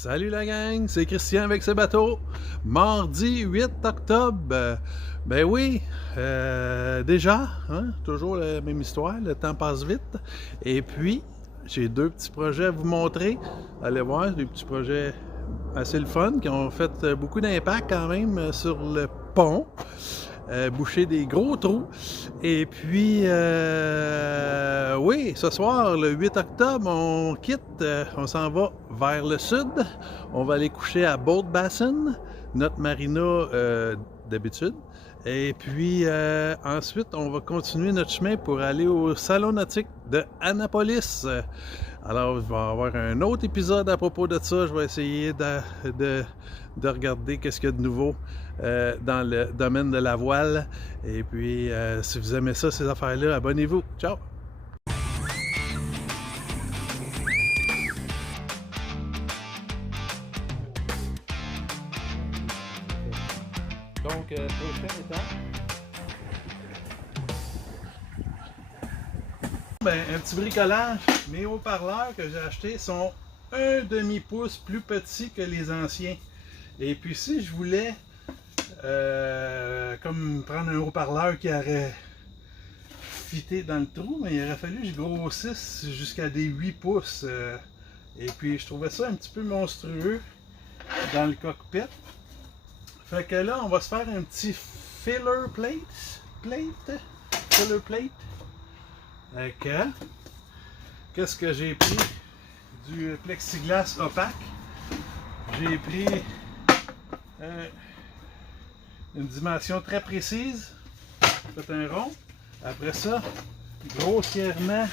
Salut la gang, c'est Christian avec ce bateau. Mardi 8 octobre. Ben oui, déjà, hein, toujours la même histoire, le temps passe vite. Et puis, j'ai deux petits projets à vous montrer. Allez voir, des petits projets assez le fun qui ont fait beaucoup d'impact quand même sur le pont. Boucher des gros trous. Et puis, oui, ce soir, le 8 octobre, on quitte, on s'en va vers le sud. On va aller coucher à Boat Basin, notre marina d'habitude. Et puis, ensuite, on va continuer notre chemin pour aller au Salon nautique de Annapolis. Alors, il va y avoir un autre épisode à propos de ça. Je vais essayer de regarder qu'est-ce qu'il y a de nouveau dans le domaine de la voile. Et puis, si vous aimez ça, ces affaires-là, abonnez-vous. Ciao! Donc, prochaine étape. Ben, un petit bricolage. Mes haut-parleurs que j'ai achetés sont un demi-pouce plus petits que les anciens. Et puis si je voulais comme prendre un haut-parleur qui aurait fité dans le trou, mais il aurait fallu que je grossisse jusqu'à des 8 pouces. Et puis je trouvais ça un petit peu monstrueux dans le cockpit. Fait que là, on va se faire un petit filler plate. Ok. Qu'est-ce que j'ai pris? Du plexiglas opaque. J'ai pris une dimension très précise. Fait un rond. Après ça, grossièrement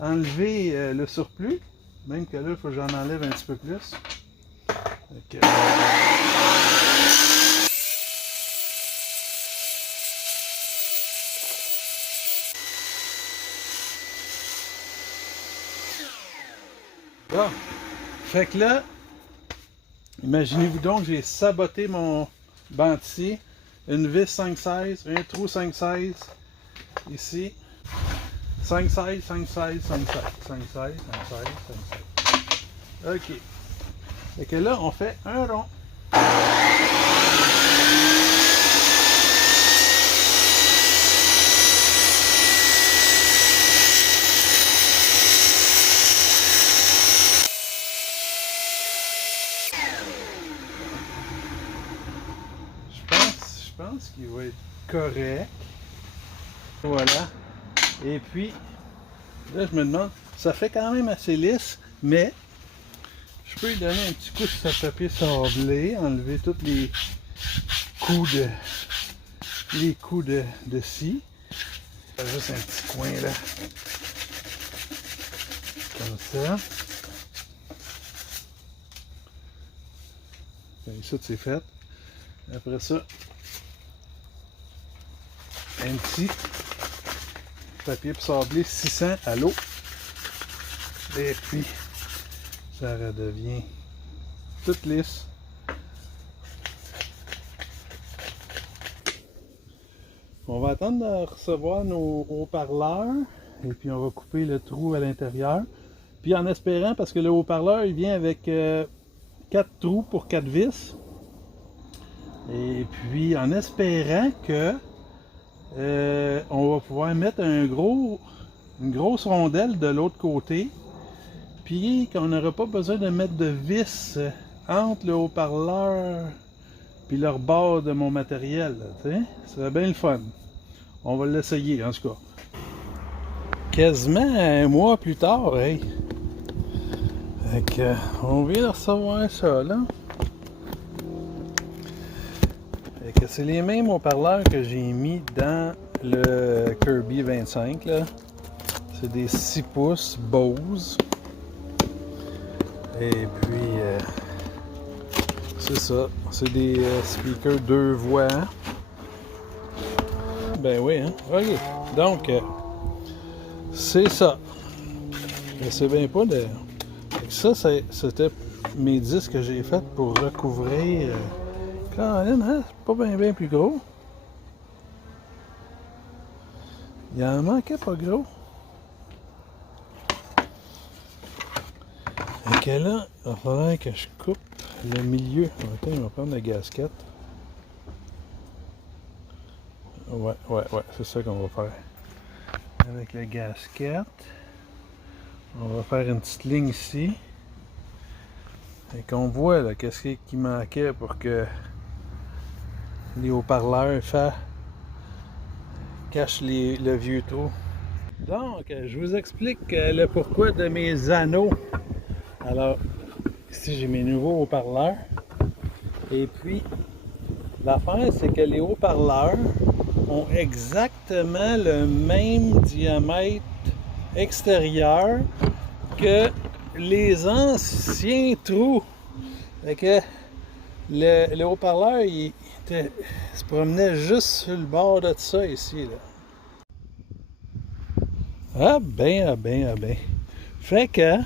enlever le surplus. Même que là, il faut que j'en enlève un petit peu plus. Okay. Bon. Fait que là, imaginez-vous donc que j'ai saboté mon bantier. Une vis 5/16, un trou 5/16 ici. 5/16, 5/16, 5/16, 5/16, 5/16, 5/16. OK. Fait que là, on fait un rond. Je pense qu'il va être correct. Voilà. Et puis, là, je me demande, ça fait quand même assez lisse, mais je peux lui donner un petit coup sur sa papier sablé, enlever tous les coups de scie. Juste un petit coin là. Comme ça. Et ça, c'est fait. Après ça, un petit papier sablé 600 à l'eau. Et puis, ça redevient toute lisse. On va attendre de recevoir nos haut-parleurs. Et puis, on va couper le trou à l'intérieur. Puis, en espérant, parce que le haut-parleur, il vient avec 4 trous pour 4 vis. Et puis, en espérant que on va pouvoir mettre une grosse rondelle de l'autre côté, puis qu'on n'aura pas besoin de mettre de vis entre le haut-parleur puis le rebord de mon matériel. Ça serait bien le fun. On va l'essayer en tout cas. Quasiment un mois plus tard, hey. Fait que, on vient de recevoir ça là. C'est les mêmes haut-parleurs que j'ai mis dans le Kirby 25 là. C'est des 6 pouces Bose. Et puis c'est ça. C'est des speakers 2 voix. Ben oui, hein. Ok. Donc c'est ça. Je sais bien pas de. Ça, c'était mes disques que j'ai fait pour recouvrir. Caroline, hein? C'est pas bien plus gros. Il en manquait pas gros. Ok, là, il va falloir que je coupe le milieu. Attends, on va prendre la gasquette. Ouais, c'est ça qu'on va faire. Avec la gasquette, on va faire une petite ligne ici. Et qu'on voit là, qu'est-ce qui manquait pour que les haut-parleurs cachent le vieux trou. Donc, je vous explique le pourquoi de mes anneaux. Alors, ici j'ai mes nouveaux haut-parleurs. Et puis, l'affaire, c'est que les haut-parleurs ont exactement le même diamètre extérieur que les anciens trous. Fait que le haut-parleur, il se promenait juste sur le bord de ça ici. Là. Ah ben. Fait que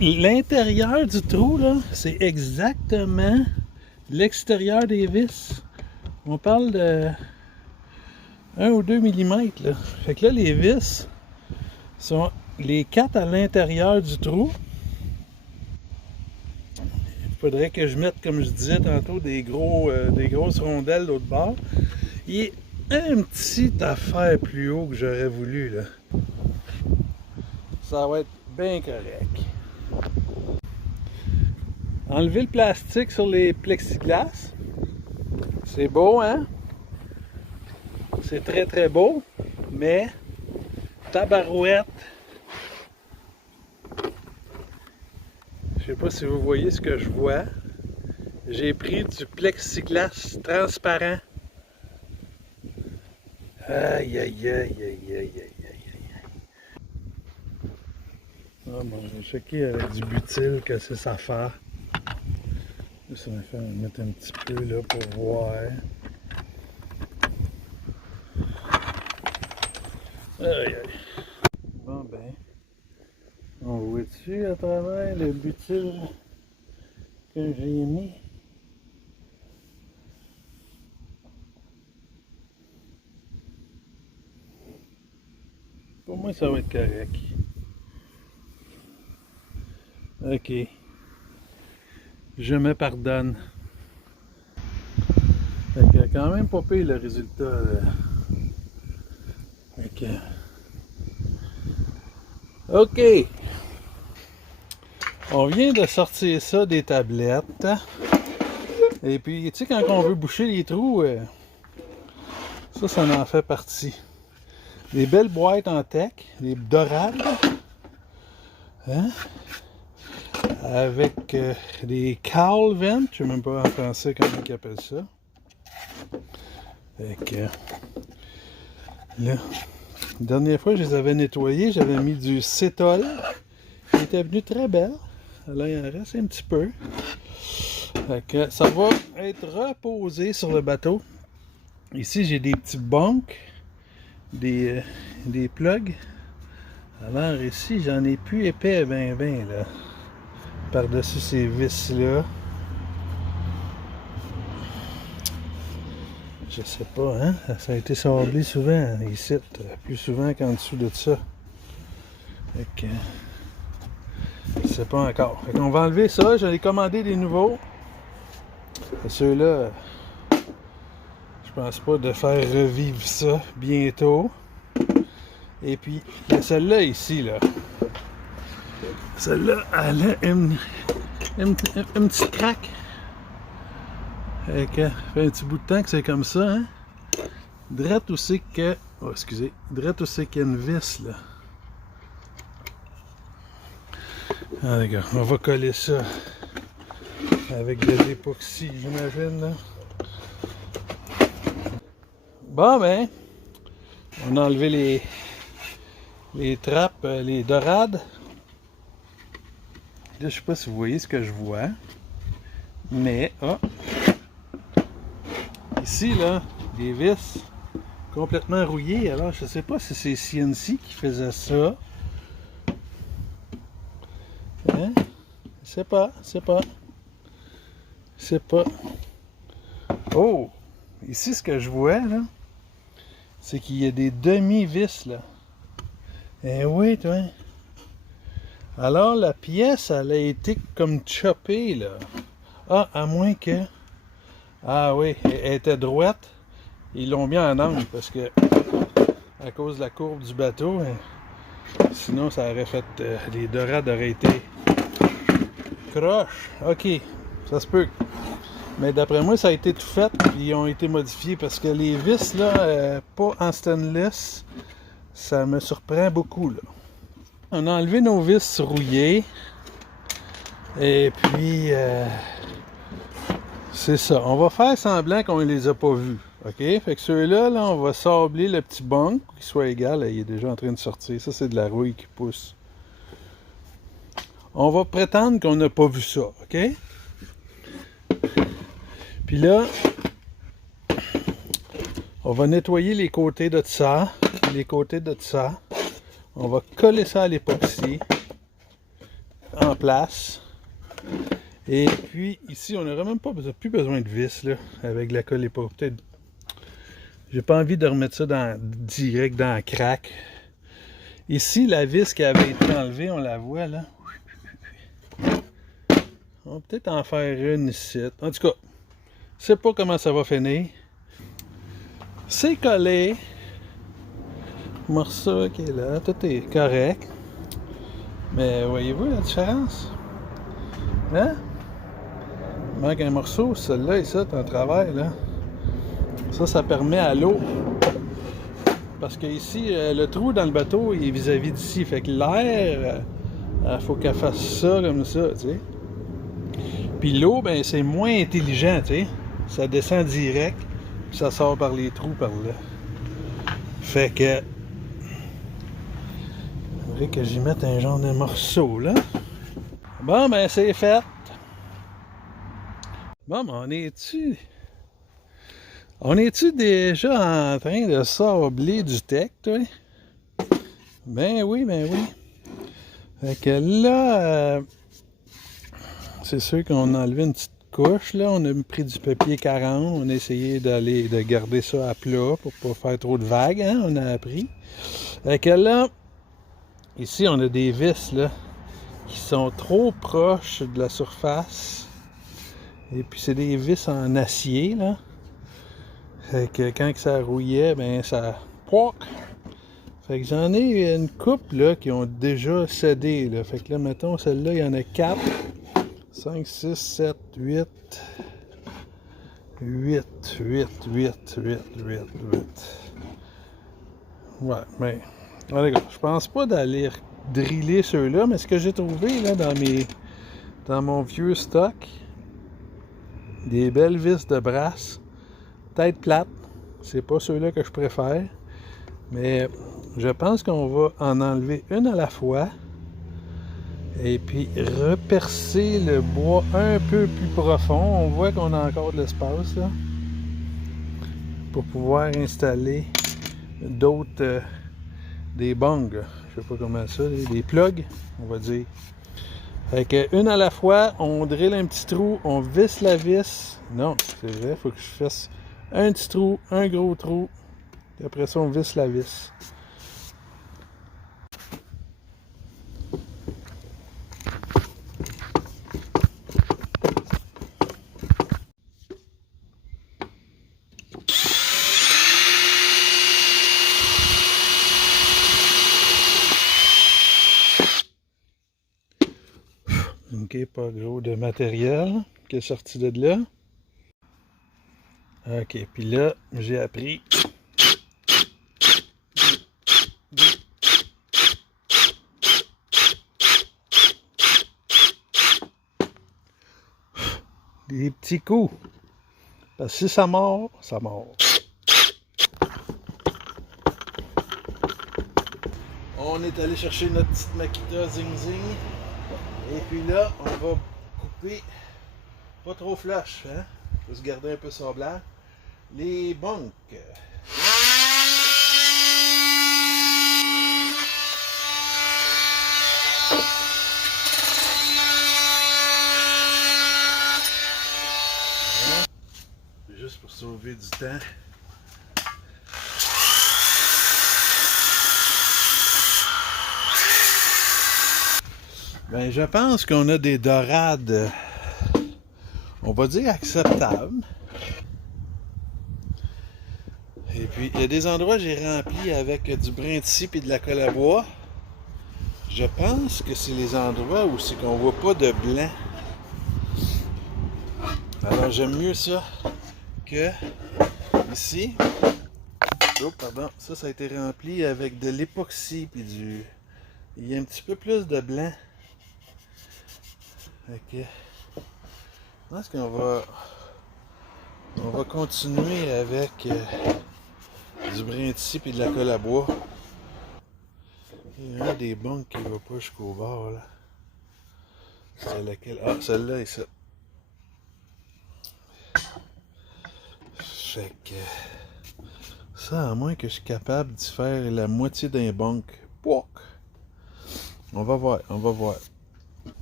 l'intérieur du trou, là, c'est exactement l'extérieur des vis. On parle de 1 ou 2 mm. Là. Fait que là, les vis sont les 4 à l'intérieur du trou. Il faudrait que je mette, comme je disais tantôt, des grosses rondelles l'autre bord. Il est un petit affaire plus haut que j'aurais voulu. Là. Ça va être bien correct. Enlever le plastique sur les plexiglas. C'est beau, hein? C'est très beau. Mais, tabarouette. Je sais pas si vous voyez ce que je vois. J'ai pris du plexiglas transparent. Aïe. Ah bon, je vais checker avec du butyl que c'est ça fait. Ça va faire mettre un petit peu là pour voir. Aïe. Bon ben, on voit dessus à travers le butyl que j'ai mis. Pour moi, ça va être correct. Ok. Je me pardonne. Fait que quand même pas pire le résultat. Ok. Ok. On vient de sortir ça des tablettes. Et puis, tu sais, quand on veut boucher les trous, ça en fait partie. Des belles boîtes en tech, des dorades. Hein? Avec des cowl vents, je ne sais même pas en français comment ils appellent ça. Fait que, là, la dernière fois que je les avais nettoyés, j'avais mis du cétol. Il était venu très belle. Là, il en reste un petit peu. Fait que ça va être reposé sur le bateau. Ici, j'ai des petits bunks, des plugs. Alors ici, j'en ai plus épais ben là. Par-dessus ces vis-là. Je sais pas, hein? Ça a été sablé souvent ici, plus souvent qu'en dessous de ça. Fait que, je sais pas encore. Fait qu'on va enlever ça, j'en ai commandé des nouveaux. Ceux-là, je pense pas de faire revivre ça bientôt. Et puis, il y a celle-là ici, là. Celle-là, elle a une petite craque. Fait que, fait un petit bout de temps que c'est comme ça, hein. Drette aussi que... Oh, excusez. Drette aussi qu'il y a une vis, là. Ah, d'accord. On va coller ça avec de l'époxy, j'imagine, là. Bon, ben, on a enlevé les trappes, les dorades. Là, je sais pas si vous voyez ce que je vois. Mais, oh, ici, là, des vis complètement rouillées. Alors, je sais pas si c'est CNC qui faisait ça. Hein? Je sais pas. Oh! Ici, ce que je vois, là, c'est qu'il y a des demi-vis, là. Eh oui, toi. Alors, la pièce, elle a été comme choppée, là. Ah, à moins que... Ah oui, elle était droite. Ils l'ont mis en angle parce que, à cause de la courbe du bateau, sinon ça aurait fait... les dorades auraient été croche. Ok, ça se peut. Mais d'après moi, ça a été tout fait, puis ils ont été modifiés parce que les vis, là, pas en stainless, ça me surprend beaucoup, là. On a enlevé nos vis rouillées. Et puis, c'est ça. On va faire semblant qu'on ne les a pas vus. OK? Fait que ceux-là, là, on va sabler le petit banc pour qu'il soit égal. Là, il est déjà en train de sortir. Ça, c'est de la rouille qui pousse. On va prétendre qu'on n'a pas vu ça. OK? Puis là, on va nettoyer les côtés de ça. Les côtés de ça. On va coller ça à l'époxy en place. Et puis ici, on n'aura même pas plus besoin de vis là, avec la colle époxy. Peut-être. J'ai pas envie de remettre ça direct dans la craque. Ici, la vis qui avait été enlevée, on la voit là. On va peut-être en faire une ici. En tout cas, je sais pas comment ça va finir. C'est collé. Morceau qui est là, tout est correct. Mais voyez-vous la différence? Hein? Il manque un morceau, celui-là et ça, c'est un travail là. Ça permet à l'eau. Parce que ici, le trou dans le bateau il est vis-à-vis d'ici. Fait que l'air, il faut qu'elle fasse ça comme ça, tu sais. Puis l'eau, ben c'est moins intelligent, tu sais. Ça descend direct, puis ça sort par les trous par là. Fait que... il faudrait que j'y mette un genre de morceau, là. Bon, ben c'est fait. Bon, ben on est-tu déjà en train de sabler du tech, toi? Ben oui, ben oui. Fait que là, c'est sûr qu'on a enlevé une petite couche, là. On a pris du papier 40. On a essayé de garder ça à plat pour pas faire trop de vagues, hein. On a appris. Fait que là, ici, on a des vis, là, qui sont trop proches de la surface. Et puis, c'est des vis en acier, là. Fait que quand ça rouillait, ben ça... Pouac! Fait que j'en ai une couple là, qui ont déjà cédé. Là. Fait que là, mettons, celle-là, il y en a 4, 5, 6, 7, 8, 8, 8, 8, 8, 8, 8. Ouais, mais... je pense pas d'aller driller ceux-là, mais ce que j'ai trouvé là dans mon vieux stock, des belles vis de brasse, tête plate, c'est pas ceux-là que je préfère, mais je pense qu'on va en enlever une à la fois et puis repercer le bois un peu plus profond. On voit qu'on a encore de l'espace là pour pouvoir installer d'autres des bongs, je sais pas comment ça, des plugs, on va dire. Fait que une à la fois, on drille un petit trou, on visse la vis. Non, c'est vrai, il faut que je fasse un petit trou, un gros trou. Et après ça, on visse la vis. Ok, pas gros de matériel qui est sorti de là. Ok, puis là, j'ai appris. Des petits coups. Parce que si ça mord, ça mord. On est allé chercher notre petite Makita Zing Zing. Et puis là, on va couper, pas trop flush, hein? Faut se garder un peu sablard. Les bunks. Juste pour sauver du temps. Ben, je pense qu'on a des dorades, on va dire acceptables. Et puis, il y a des endroits que j'ai remplis avec du brin de scie et de la colle à bois. Je pense que c'est les endroits où c'est qu'on voit pas de blanc. Alors, j'aime mieux ça que ici. Oh, pardon. Ça a été rempli avec de l'époxy puis du... Il y a un petit peu plus de blanc. Ok. Je pense qu'on va... On va continuer avec du brin de scie et de la colle à bois. Il y a un des bancs qui va pas jusqu'au bord, là. C'est laquelle? Ah, celle-là et ça. Fait que... Ça, à moins que je suis capable d'y faire la moitié d'un banc. Pouac! On va voir, on va voir.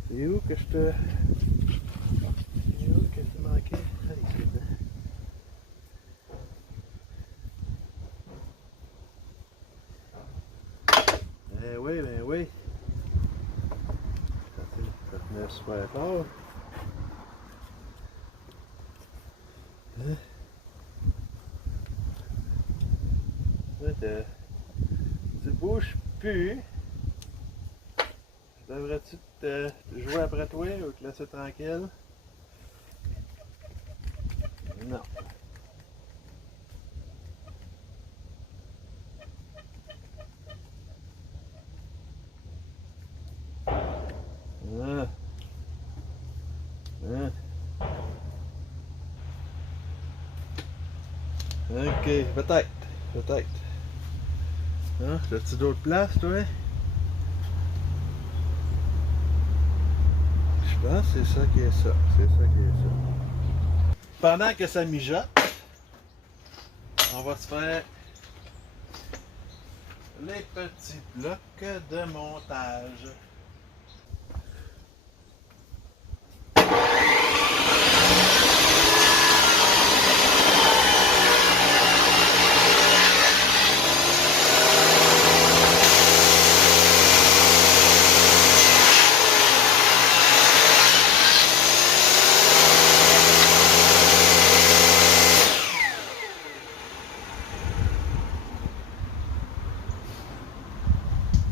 C'est où que je te... C'est où que je te manquais? Ben oui. Ça tenait super fort. Hein? Tu bouges plus. Devrais-tu te jouer après toi ou te laisser tranquille? Non. Ah. Hein? Ok, peut-être. Peut-être. Hein? As-tu d'autres places, toi? Je pense que c'est ça qui est ça. C'est ça qui est ça. Pendant que ça mijote, on va se faire les petits blocs de montage.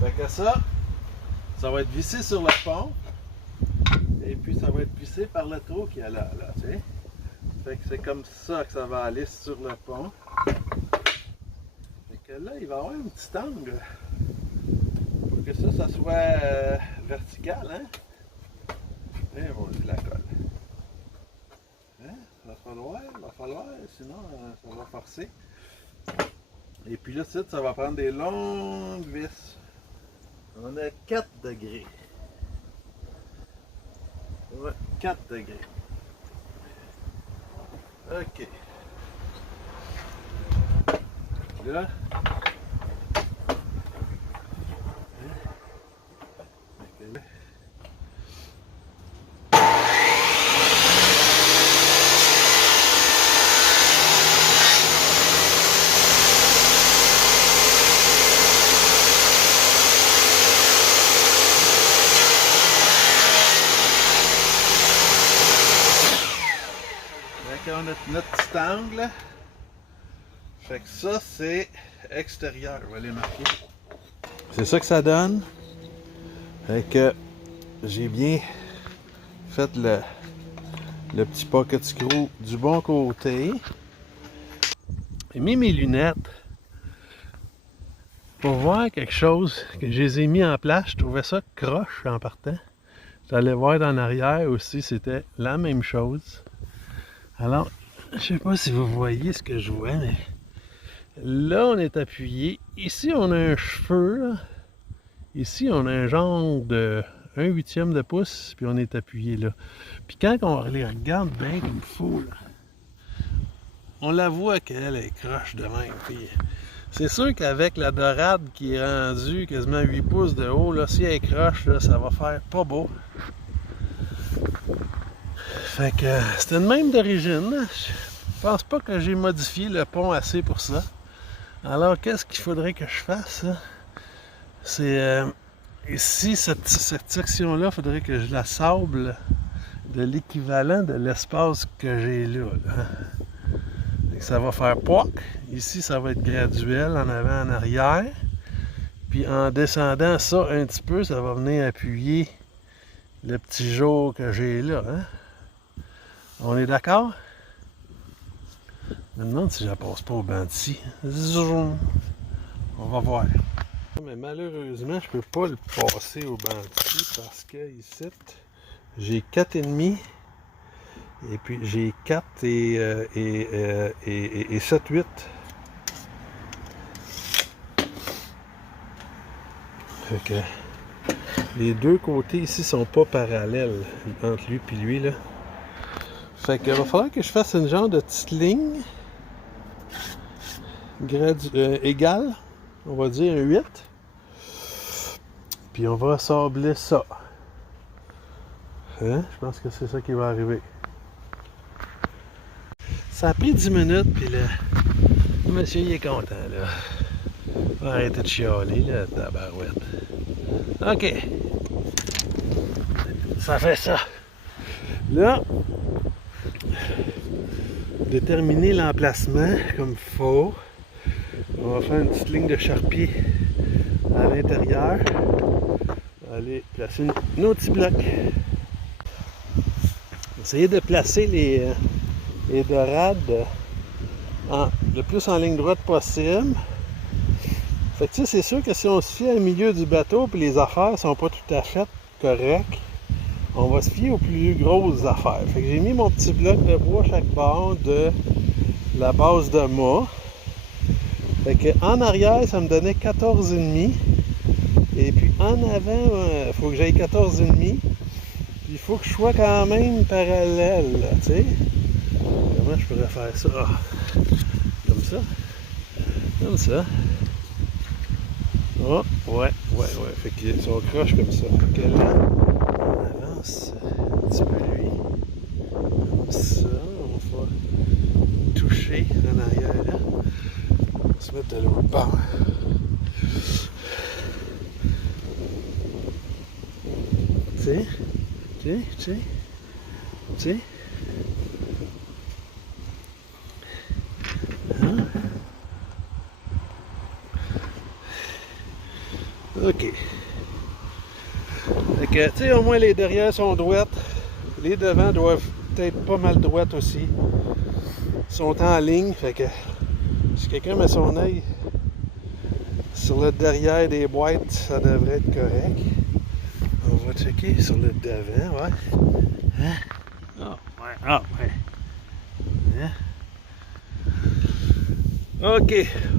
Fait que ça va être vissé sur le pont. Et puis ça va être vissé par le trou qu'il y a là, tu sais. Fait que c'est comme ça que ça va aller sur le pont. Fait que là, il va y avoir un petit angle. Pour que ça soit vertical, hein. Et on dit la colle. Hein? Va falloir, sinon ça va forcer. Et puis là, ça va prendre des longues vis. On a 4 degrés. Ouais, 4 degrés. Ok. Là. On a notre petit angle. Fait que ça, c'est extérieur. On va les marquer. C'est ça que ça donne. Fait que j'ai bien fait le petit pocket screw du bon côté. J'ai mis mes lunettes pour voir quelque chose que je les ai mis en place. Je trouvais ça croche en partant. J'allais voir en arrière aussi, c'était la même chose. Alors, je sais pas si vous voyez ce que je vois, mais là, on est appuyé. Ici, on a un cheveu. Là. Ici, on a un genre de 1/8 de pouce, puis on est appuyé là. Puis quand on les regarde bien comme il faut, là, on la voit qu'elle est croche de même. Puis c'est sûr qu'avec la dorade qui est rendue quasiment 8 pouces de haut, là, si elle est croche, là, ça va faire pas beau. Fait que c'était une même d'origine. Je pense pas que j'ai modifié le pont assez pour ça. Alors qu'est-ce qu'il faudrait que je fasse? C'est Ici, cette section-là, il faudrait que je la sable de l'équivalent de l'espace que j'ai là. Ça va faire poc. Ici, ça va être graduel, en avant, en arrière. Puis en descendant ça un petit peu, ça va venir appuyer le petit jour que j'ai là. Hein? On est d'accord? Je me demande si je ne passe pas au banc d'ici. On va voir. Mais malheureusement, je peux pas le passer au banc d'ici parce que ici, j'ai 4,5 et puis j'ai 4 et 7, 8. Fait que les deux côtés ici sont pas parallèles entre lui et lui là. Fait que va falloir que je fasse une genre de petite ligne égale, on va dire un 8. Puis on va sabler ça. Hein? Je pense que c'est ça qui va arriver. Ça a pris 10 minutes, puis le monsieur il est content là. On va arrêter de chialer là, tabarouette. OK. Ça fait ça. Là, déterminer l'emplacement comme il faut. On va faire une petite ligne de charpie à l'intérieur. Aller placer nos petits blocs. Essayer de placer les dorades le plus en ligne droite possible. Fait que tu sais, c'est sûr que si on se fie au milieu du bateau et les affaires sont pas tout à fait correctes, on va se fier aux plus grosses affaires. Fait que j'ai mis mon petit bloc de bois à chaque bord de la base de mât. Fait que en arrière, ça me donnait 14,5. Et puis en avant, il faut que j'aille 14,5. Puis il faut que je sois quand même parallèle, tu sais. Comment je pourrais faire ça? Ah, comme ça. Comme ça. Oh, ouais. Fait que ça croche comme ça. Fait que là, on avance un petit peu lui. Comme ça, on va toucher en arrière là. On va se mettre de l'autre bord. Tu sais. Hein? OK. Fait que, tu sais, au moins les derrière sont droites. Les devants doivent être pas mal droites aussi. Ils sont en ligne, fait que si quelqu'un met son œil sur le derrière des boîtes, ça devrait être correct. On va checker sur le devant, ouais. Hein? Ouais. Hein? OK,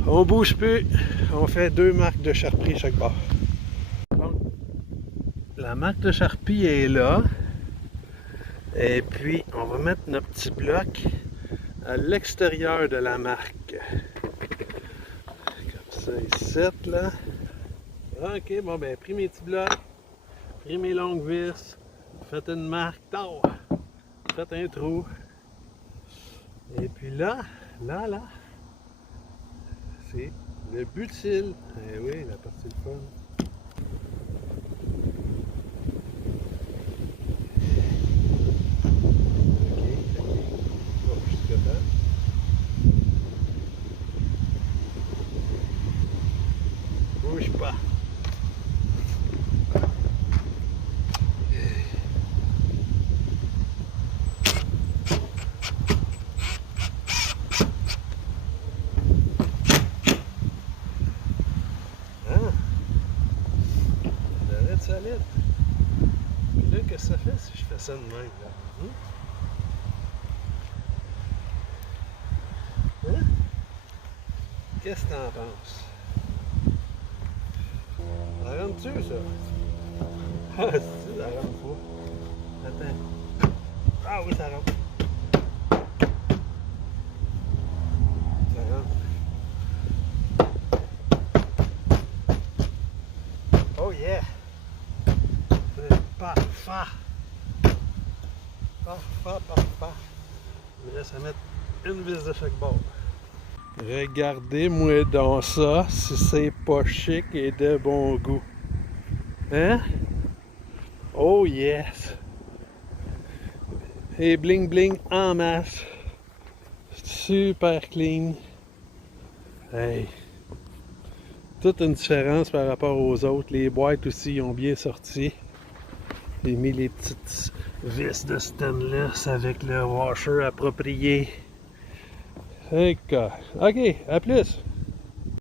on bouge plus. On fait 2 marques de charpie chaque bord. Donc, la marque de charpie est là. Et puis, on va mettre notre petit bloc à l'extérieur de la marque. Comme ça, ici, là. OK, bon, ben, pris mes petits blocs, pris mes longues vis, faites une marque, faites un trou. Et puis là, c'est le butyle. Eh oui, la partie de fun. OK. Oh, je suis capable. Bouge pas. Solide. Puis là, qu'est-ce que ça fait si je fais ça de même, là? Hein? Qu'est-ce que t'en penses? Ça rentre-tu, ça? Ah, si, ça rentre pas. Attends. Ah oui, ça rentre. Ça rentre. Oh yeah! Parfait. Il me reste à mettre une vis de chaque bord. Regardez-moi donc ça, si c'est pas chic et de bon goût. Hein? Oh yes! Et bling bling en masse. Super clean. Hey! Toute une différence par rapport aux autres. Les boîtes aussi ont bien sorti. J'ai mis les petites vis de stainless avec le washer approprié. Ok, à plus!